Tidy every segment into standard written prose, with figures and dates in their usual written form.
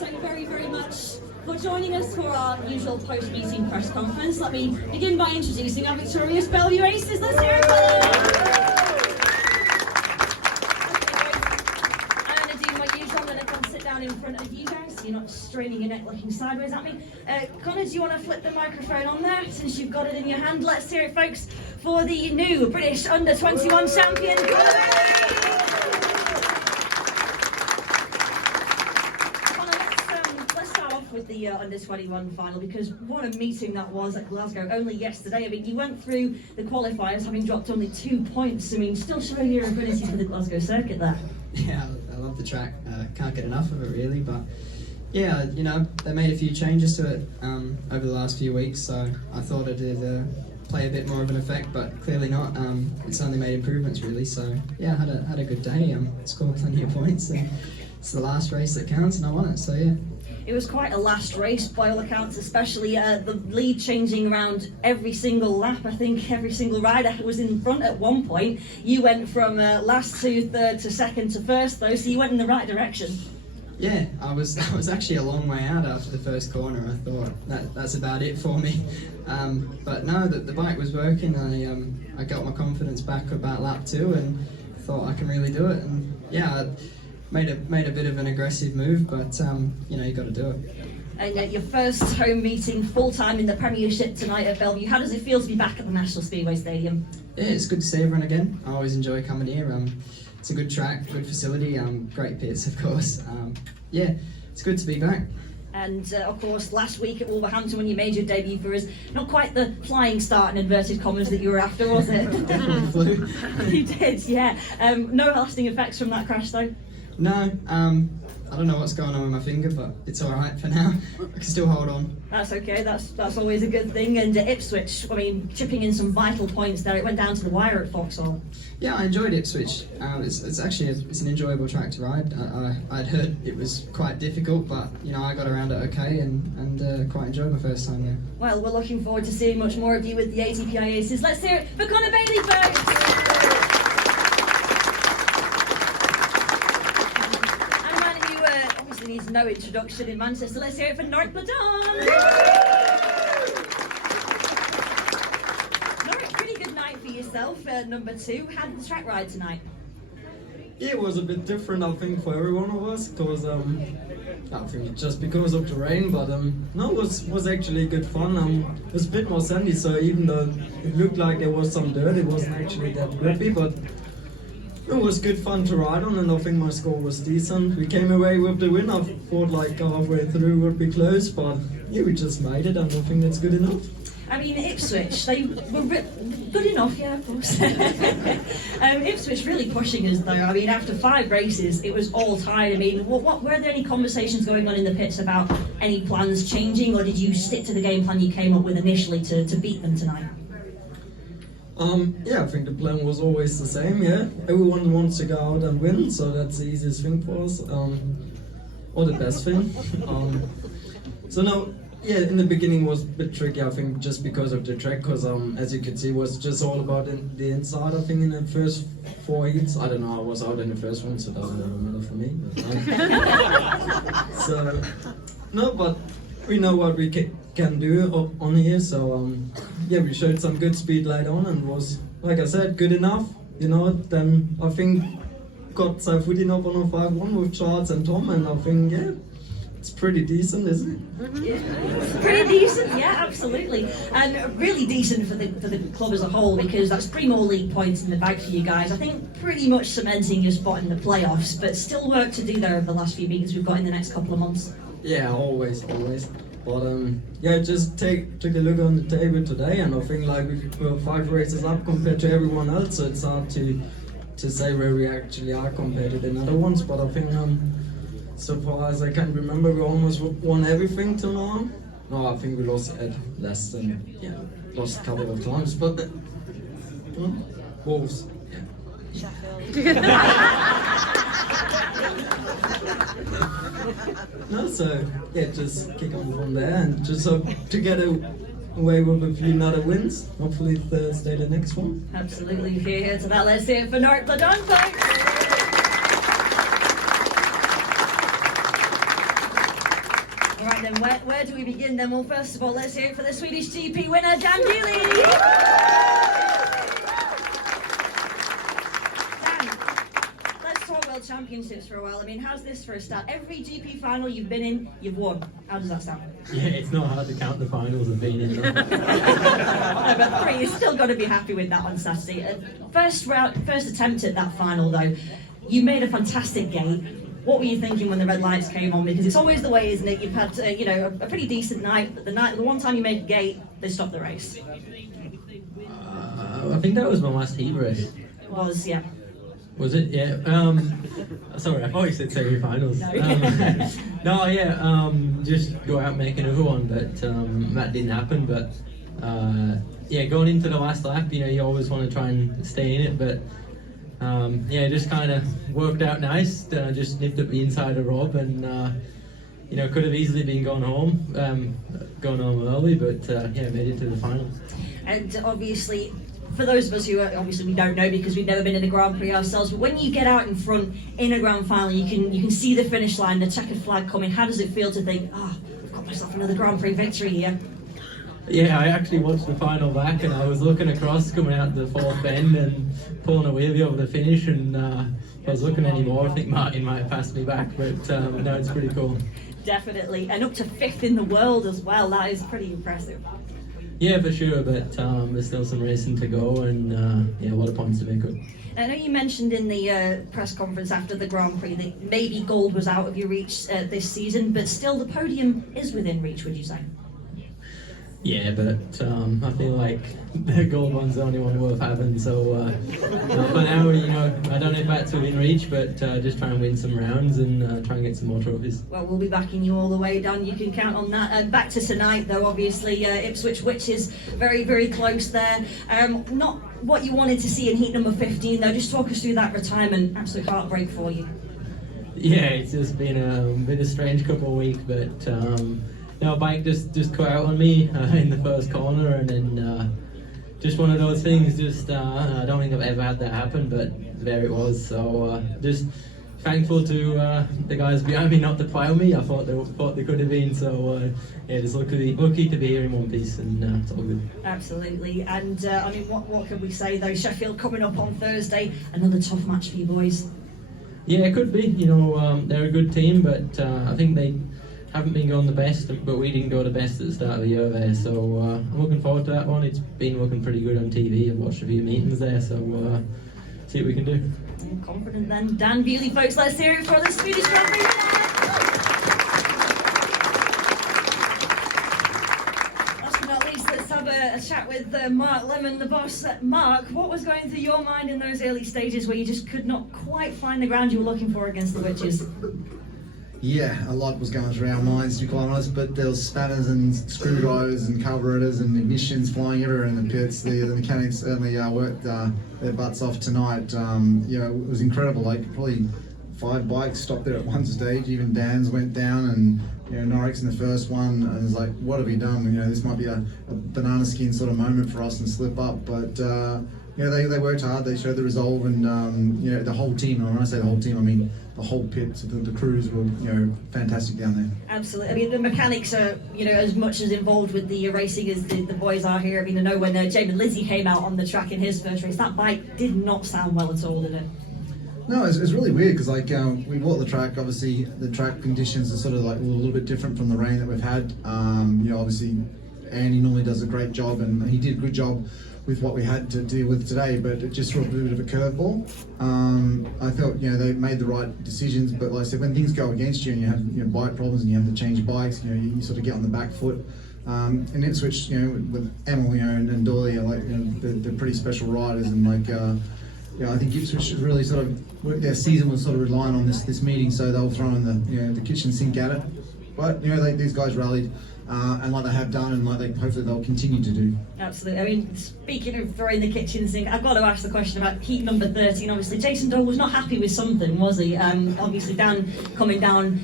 so very, very much for joining us for our usual post-meeting press conference. Let me begin by introducing our victorious Belle Vue Aces. Let's hear it for them. I'm going to do my usual. I'm going to come sit down in front of you guys so you're not straining your neck looking sideways at me. Connor, do you want to flip the microphone on there since you've got it in your hand? Let's hear it, folks, for the new British Under-21 champion, with the Under-21 final, because what a meeting that was at Glasgow only yesterday. I mean, you went through the qualifiers having dropped only 2 points. I mean, still showing your ability for the Glasgow circuit there. Yeah, I love the track. Can't get enough of it really, but yeah, you know, they made a few changes to it over the last few weeks, so I thought it did play a bit more of an effect, but clearly not. It's only made improvements really, so yeah, had a good day. Scored plenty of points, and it's the last race that counts, and I won it, so yeah. It was quite a last race by all accounts, especially the lead changing around every single lap. I think every single rider was in front at one point. You went from last to third to second to first though, so you went in the right direction. Yeah, I was actually a long way out after the first corner. I thought that's about it for me. But no, the bike was working. I got my confidence back about lap 2 and thought I can really do it. And yeah, Made a bit of an aggressive move, but you know, you got to do it. And your first home meeting full time in the Premiership tonight at Belle Vue. How does it feel to be back at the National Speedway Stadium? Yeah, it's good to see everyone again. I always enjoy coming here. It's a good track, good facility, great pits, of course. Yeah, it's good to be back. And of course, last week at Wolverhampton when you made your debut for us, not quite the flying start in inverted commas that you were after, was it? Definitely flew. You did, yeah. No lasting effects from that crash though? No, I don't know what's going on with my finger, but it's all right for now. I can still hold on. That's okay. That's always a good thing. And Ipswich, I mean, chipping in some vital points there. It went down to the wire at Vauxhall. Yeah, I enjoyed Ipswich. It's actually it's an enjoyable track to ride. I'd heard it was quite difficult, but you know, I got around it okay and quite enjoyed my first time there. Well, we're looking forward to seeing much more of you with the ATPI Aces. Let's hear it for Connor Bailey, folks. Needs no introduction in Manchester. Let's hear it for North Bladon. North, pretty good night for yourself, number 2. How did the track ride tonight? Yeah, it was a bit different, I think, for every one of us, because I think just because of the rain, but no, it was actually good fun. It was a bit more sandy, so even though it looked like there was some dirt, it wasn't actually that grippy, but it was good fun to ride on, and I think my score was decent. We came away with the win. I thought like halfway through would be close, but yeah, we just made it, and I think that's good enough. I mean, Ipswich, they were good enough, yeah, of course. Ipswich really pushing us though. I mean, after 5 races, it was all tied. I mean, what were there any conversations going on in the pits about any plans changing, or did you stick to the game plan you came up with initially to beat them tonight? Yeah, I think the plan was always the same, yeah. Everyone wants to go out and win, so that's the easiest thing for us, or the best thing. So now, yeah, in the beginning was a bit tricky, I think, just because of the track, because as you can see, it was just all about the inside, I think, in the first 4 heats. I don't know, I was out in the first one, so it doesn't really matter for me. But, so, no, but we know what we can do on here, so yeah, we showed some good speed later on and was, like I said, good enough, you know. Then I think got Saifuddin up on a 5-1 with Charles and Tom, and I think, yeah, it's pretty decent, isn't it? Yeah. Pretty decent, yeah, absolutely. And really decent for the club as a whole, because that's 3 more league points in the bag for you guys. I think pretty much cementing your spot in the playoffs, but still work to do there over the last few meetings we've got in the next couple of months. Yeah, always. But yeah, just took a look on the table today, and I think like we're 5 races up compared to everyone else, so it's hard to say where we actually are compared to the other ones. But I think so far as I can remember, we almost won everything till now. No, I think we lost at less than, yeah, lost a couple of times, but Wolves, yeah. No, so yeah, just kick on from there and just hope to get away with a few other wins. Hopefully Thursday the next one. Absolutely, if you're here to that, let's hear it for North Bladon, folks. All right then, where do we begin then? Well, first of all, let's hear it for the Swedish GP winner, Dan Dooley. Dan, let's talk World Championships for a while. I mean, how's this for a start? Every GP final you've been in, you've won. How does that sound? Yeah, it's not hard to count the finals I've been in. No, but 3, you've still got to be happy with that on Saturday. First attempt at that final though, you made a fantastic gate. What were you thinking when the red lights came on? Because it's always the way, isn't it? You've had, a pretty decent night, but the one time you made a gate, they stopped the race. I think that was my last heat race. It was, yeah. Was it? Yeah. Sorry, I thought you said semi-finals. No. Just go out and make another one, but that didn't happen. But going into the last lap, you always want to try and stay in it, but it just kind of worked out nice. Just nipped up the inside of Rob, and could have easily been gone home early, but made it to the final. And obviously, for those of us who obviously we don't know because we've never been in a Grand Prix ourselves, but when you get out in front in a grand final, you can see the finish line, the checkered flag coming. How does it feel to think, I've got myself another Grand Prix victory here? Yeah, I actually watched the final back, and I was looking across coming out the fourth bend and pulling a wheelie over the finish, and if I was looking anymore, I think Martin might have passed me back, but no, it's pretty cool. Definitely, and up to 5th in the world as well. That is pretty impressive. Yeah, for sure, but there's still some racing to go, and a lot of points to make up. I know you mentioned in the press conference after the Grand Prix that maybe gold was out of your reach this season, but still the podium is within reach, would you say? Yeah, but I feel like the gold one's the only one worth having, so for now, I don't know if that's within reach, but just try and win some rounds and try and get some more trophies. Well, we'll be backing you all the way, Dan. You can count on that. Back to tonight, though, obviously, Ipswich, which is very, very close there. Not what you wanted to see in heat number 15, though. Just talk us through that retirement. Absolute heartbreak for you. Yeah, it's just been a strange couple of weeks, but no, bike just cut out on me in the first corner, and then just one of those things. I don't think I've ever had that happen, but there it was. So just thankful to the guys behind me not to plough me. I thought they could have been. So just lucky to be here in one piece, and it's all good. Absolutely. And what can we say though? Sheffield coming up on Thursday, another tough match for you boys. Yeah, it could be. They're a good team, but I think they haven't been going the best, but we didn't go the best at the start of the year there, so I'm looking forward to that one. It's been looking pretty good on TV. I've watched a few meetings there, so see what we can do. I'm confident then. Dan Bewley, folks, let's hear it for the Swedish Grand Prix. Last but not least, let's have a chat with Mark Lemon, the boss. Mark, what was going through your mind in those early stages where you just could not quite find the ground you were looking for against the Witches? Yeah, a lot was going through our minds, to be quite honest, but there was spanners and screwdrivers and carburetors and ignitions flying everywhere in the pits. The mechanics certainly worked their butts off tonight. It was incredible. Like probably 5 bikes stopped there at one stage. Even Dan's went down, and Norrick's in the first one, and it's like, what have we done? This might be a banana skin sort of moment for us and slip up, but they worked hard. They showed the resolve, and the whole team. And when I say the whole team, I mean the whole pit. The crews were fantastic down there. Absolutely. I mean, the mechanics are as much as involved with the racing as the boys are here. I mean, I know when Jamin Lizzie came out on the track in his first race, that bike did not sound well at all, did it? No, it's really weird because we bought the track. Obviously, the track conditions are sort of like a little bit different from the rain that we've had. Obviously, Andy normally does a great job, and he did a good job with what we had to deal with today, but it just threw a bit of a curveball. I felt they made the right decisions, but like I said, when things go against you and you have bike problems and you have to change bikes, you sort of get on the back foot. In Ipswich, with Emil, and Doyle, they're pretty special riders, and I think Ipswich really sort of their season was sort of relying on this meeting, so they were throwing the kitchen sink at it. But these guys rallied. And like they have done, and hopefully they'll continue to do. Absolutely. I mean, speaking of throwing the kitchen sink, I've got to ask the question about heat number 13. Obviously, Jason Doyle was not happy with something, was he? Obviously, Dan coming down,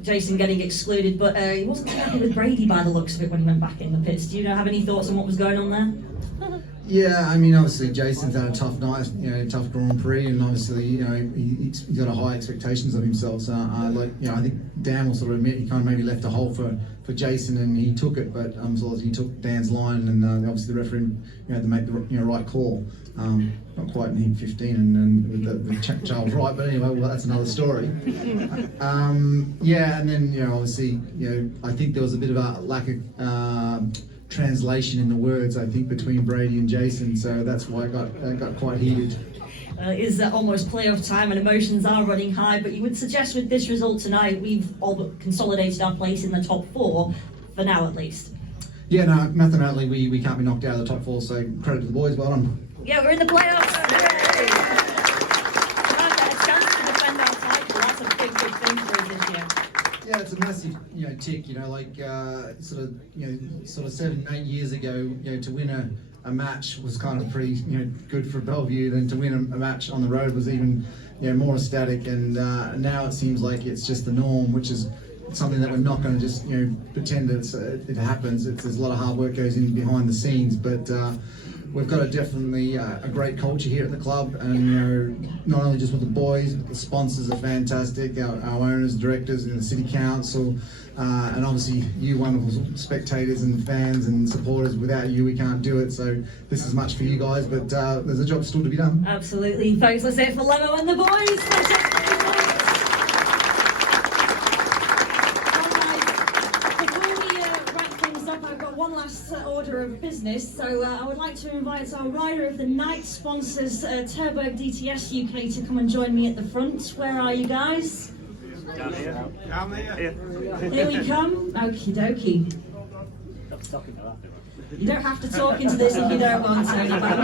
Jason getting excluded, but he wasn't happy with Brady by the looks of it when he went back in the pits. Do you have any thoughts on what was going on there? Yeah, I mean, obviously Jason's had a tough night, tough Grand Prix, and obviously, he's got a high expectations of himself. So, I think Dan will sort of admit he kind of maybe left a hole for Jason, and he took it, but so he took Dan's line, and obviously the referee had to make the right call. Not quite in heat 15, and with Charles Wright, but anyway, well, that's another story. Yeah, and then obviously, I think there was a bit of a lack of translation in the words, I think, between Brady and Jason, so that's why it got quite heated. Is almost playoff time and emotions are running high, but you would suggest with this result tonight we've all but consolidated our place in the top 4 for now at least. Yeah, no, mathematically we can't be knocked out of the top 4, so credit to the boys, well done. Yeah, we're in the playoffs. A chance to defend our title. That's a big thing for us this year. Yeah, it's a massive, tick. Sort of 7-8 years ago, to win a match was kind of pretty, good for Belle Vue. Then to win a match on the road was even, more ecstatic. And now it seems like it's just the norm, which is something that we're not going to just, pretend it happens. There's a lot of hard work goes in behind the scenes, but. We've got definitely a great culture here at the club, and not only just with the boys, but the sponsors are fantastic, our owners, directors, and the city council, and obviously you wonderful spectators and fans and supporters. Without you, we can't do it. So this is much for you guys, but there's a job still to be done. Absolutely, folks. Let's hear it for Lemo and the boys. Order of business, so I would like to invite our Rider of the Night sponsors, Turbo DTS UK, to come and join me at the front. Where are you guys? Down here. Down there. Here we come. Okie dokie. You don't have to talk into this if you don't want to, but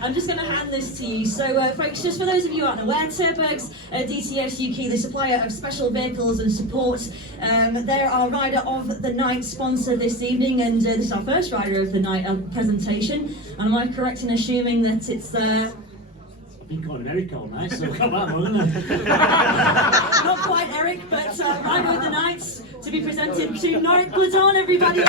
I'm just going to hand this to you. So, folks, just for those of you who aren't aware, Turbo's DTS UK, the supplier of special vehicles and support, they're our Rider of the Night sponsor this evening, and this is our first Rider of the Night presentation. And am I correct in assuming that it's... I've been calling Eric all night, so come on, isn't it? Not quite Eric, but Rider of the Night to be presented to Norwick Bladon, everybody.